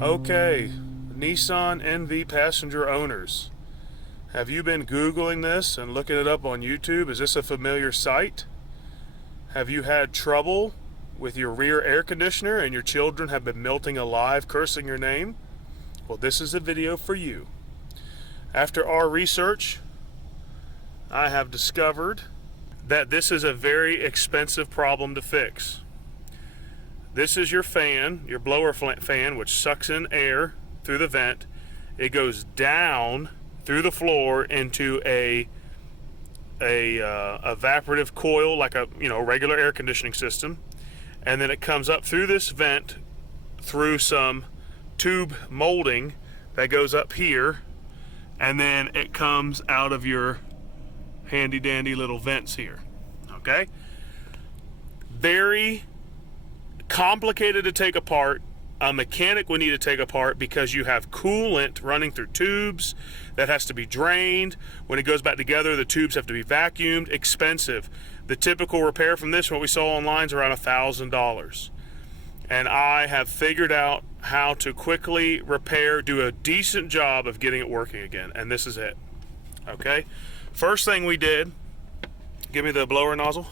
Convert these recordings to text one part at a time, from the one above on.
Okay, Nissan NV Passenger owners. Have you been Googling this and looking it up on YouTube? Is this a familiar sight? Have you had trouble with your rear air conditioner and your children have been melting alive cursing your name? Well, this is a video for you. After our research, I have discovered that this is a very expensive problem to fix. This is your fan, your blower fan, which sucks in air through the vent. It goes down through the floor into a evaporative coil, like a regular air conditioning system, and then it comes up through this vent through some tube molding that goes up here, and then it comes out of your handy dandy little vents here. Okay, very complicated to take apart. A mechanic would need to take apart because you have coolant running through tubes that has to be drained. When it goes back together, the tubes have to be vacuumed. Expensive. The typical repair from this, what we saw online, is around $1,000. And I have figured out how to quickly repair, do a decent job of getting it working again, and this is it. Okay, first thing we did, give me the blower nozzle.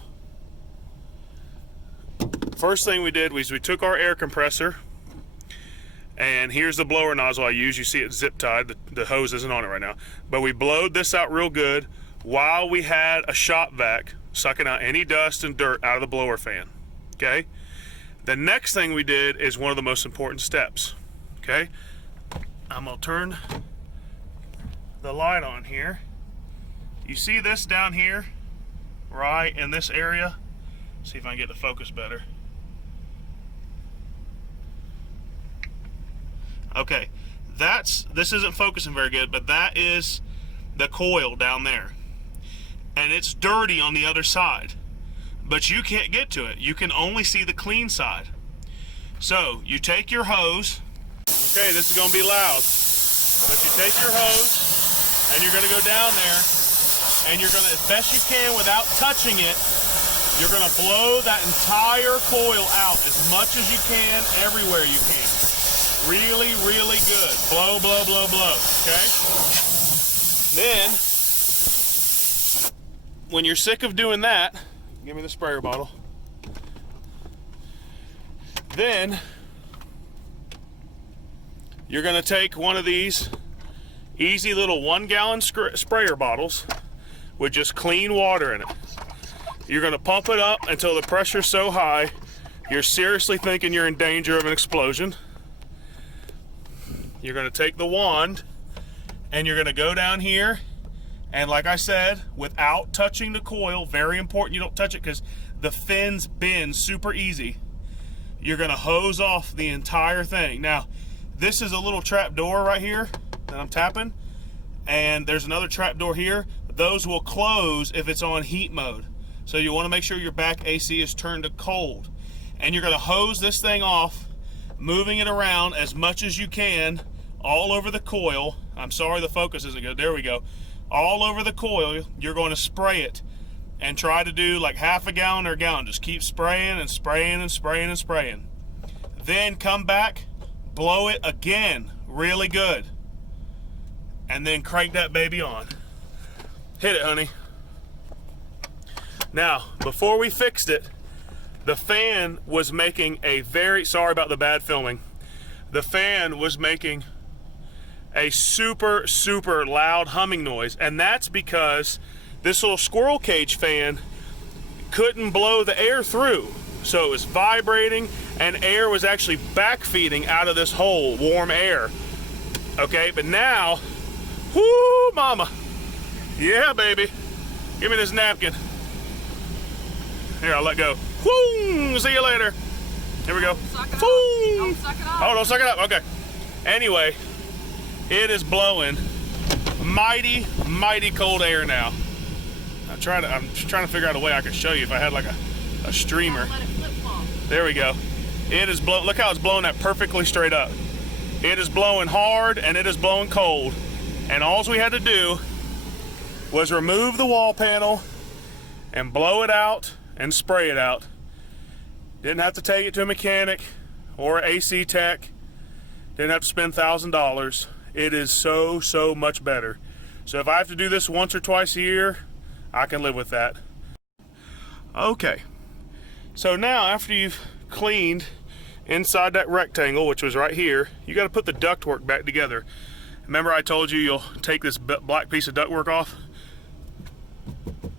First thing we did was we took our air compressor, and here's the blower nozzle I use. You see it zip tied. The hose isn't on it right now. But we blowed this out real good while we had a shop vac sucking out any dust and dirt out of the blower fan. Okay? The next thing we did is one of the most important steps. Okay? I'm going to turn the light on here. You see this down here, right in this area? See if I can get the focus better. Okay, this isn't focusing very good, but that is the coil down there. And it's dirty on the other side, but you can't get to it. You can only see the clean side. So you take your hose. Okay, this is gonna be loud, but you take your hose and you're gonna go down there and you're gonna, as best you can without touching it, you're gonna blow that entire coil out as much as you can, everywhere you can. Really, really good. Blow, blow, blow, blow, okay? Then, when you're sick of doing that, give me the sprayer bottle. Then, you're gonna take one of these easy little 1-gallon sprayer bottles with just clean water in it. You're gonna pump it up until the pressure's so high, you're seriously thinking you're in danger of an explosion. You're going to take the wand and you're going to go down here, and like I said, without touching the coil, very important you don't touch it because the fins bend super easy. You're going to hose off the entire thing. Now, this is a little trap door right here that I'm tapping, and there's another trap door here. Those will close if it's on heat mode. So you want to make sure your back AC is turned to cold. And you're going to hose this thing off, moving it around as much as you can all over the coil. I'm sorry the focus isn't good. There we go. All over the coil, you're going to spray it and try to do like half a gallon or a gallon. Just keep spraying and spraying and spraying and spraying. Then come back, blow it again really good, and then crank that baby on. Hit it, honey. Now, before we fixed it, the fan was making a very, sorry about the bad filming, the fan was making a super, super loud humming noise, and that's because this little squirrel cage fan couldn't blow the air through. So it was vibrating, and air was actually backfeeding out of this hole, warm air. Okay, but now, whoo, mama. Yeah, baby. Give me this napkin. Here, I'll let go. Woo! See you later. Here we go. Don't suck it up. Oh, don't suck it up. Okay. Anyway, it is blowing mighty, mighty cold air now. I'm just trying to figure out a way I could show you if I had like a streamer. Let it flip-flop. There we go. It is blowing. Look how it's blowing that perfectly straight up. It is blowing hard and it is blowing cold. And all we had to do was remove the wall panel and blow it out and spray it out. Didn't have to take it to a mechanic or AC tech. Didn't have to spend $1,000. It is so much better. So if I have to do this once or twice a year, I can live with that. Okay, so now after you've cleaned inside that rectangle, which was right here, you got to put the ductwork back together. Remember I told you you'll take this black piece of ductwork off?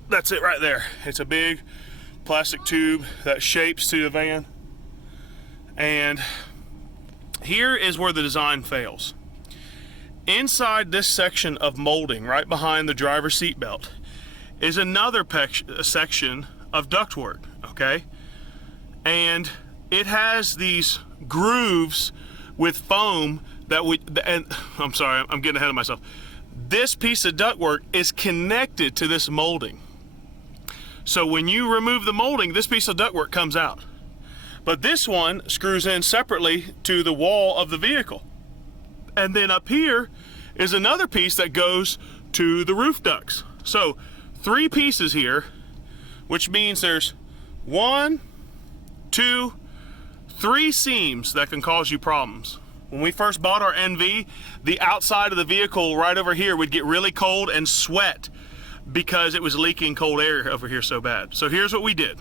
That's it right there. It's a big plastic tube that shapes to the van. And here is where the design fails. Inside this section of molding, right behind the driver's seat belt, is another section of ductwork, okay? And it has these grooves with foam that and I'm sorry, I'm getting ahead of myself. This piece of ductwork is connected to this molding. So when you remove the molding, this piece of ductwork comes out. But this one screws in separately to the wall of the vehicle. And then up here is another piece that goes to the roof ducts. So 3 pieces here, which means there's 1, 2, 3 seams that can cause you problems. When we first bought our NV, the outside of the vehicle right over here would get really cold and sweat because it was leaking cold air over here so bad. So here's what we did.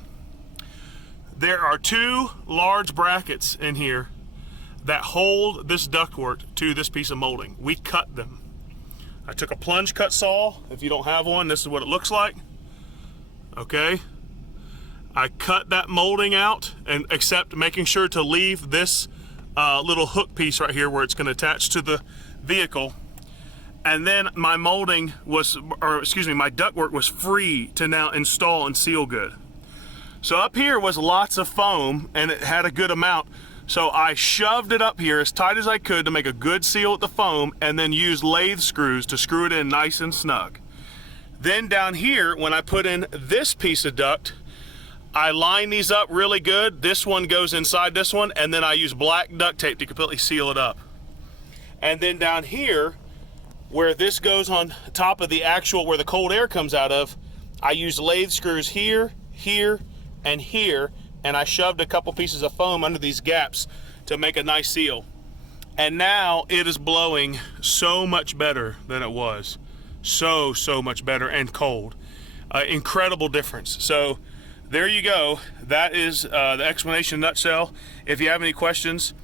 There are 2 large brackets in here that hold this ductwork to this piece of molding. We cut them. I took a plunge cut saw. If you don't have one, this is what it looks like. Okay. I cut that molding out, and except making sure to leave this little hook piece right here where it's going to attach to the vehicle. And then my molding was, or excuse me, my ductwork was free to now install and seal good. So up here was lots of foam, and it had a good amount. So I shoved it up here as tight as I could to make a good seal with the foam, and then used lathe screws to screw it in nice and snug. Then down here, when I put in this piece of duct, I line these up really good. This one goes inside this one, and then I use black duct tape to completely seal it up. And then down here, where this goes on top of the actual, where the cold air comes out of, I used lathe screws here, here, and here, and I shoved a couple pieces of foam under these gaps to make a nice seal. And now it is blowing so much better than it was. So much better, and cold. Incredible difference. So there you go. That is the explanation in a nutshell. If you have any questions,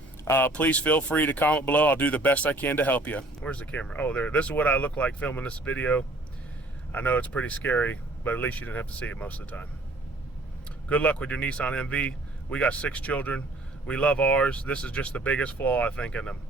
please feel free to comment below. I'll do the best I can to help you. Where's the camera? Oh, there. This is what I look like filming this video. I know it's pretty scary, but at least you didn't have to see it most of the time. Good luck with your Nissan NV. We got 6 children. We love ours. This is just the biggest flaw, I think, in them.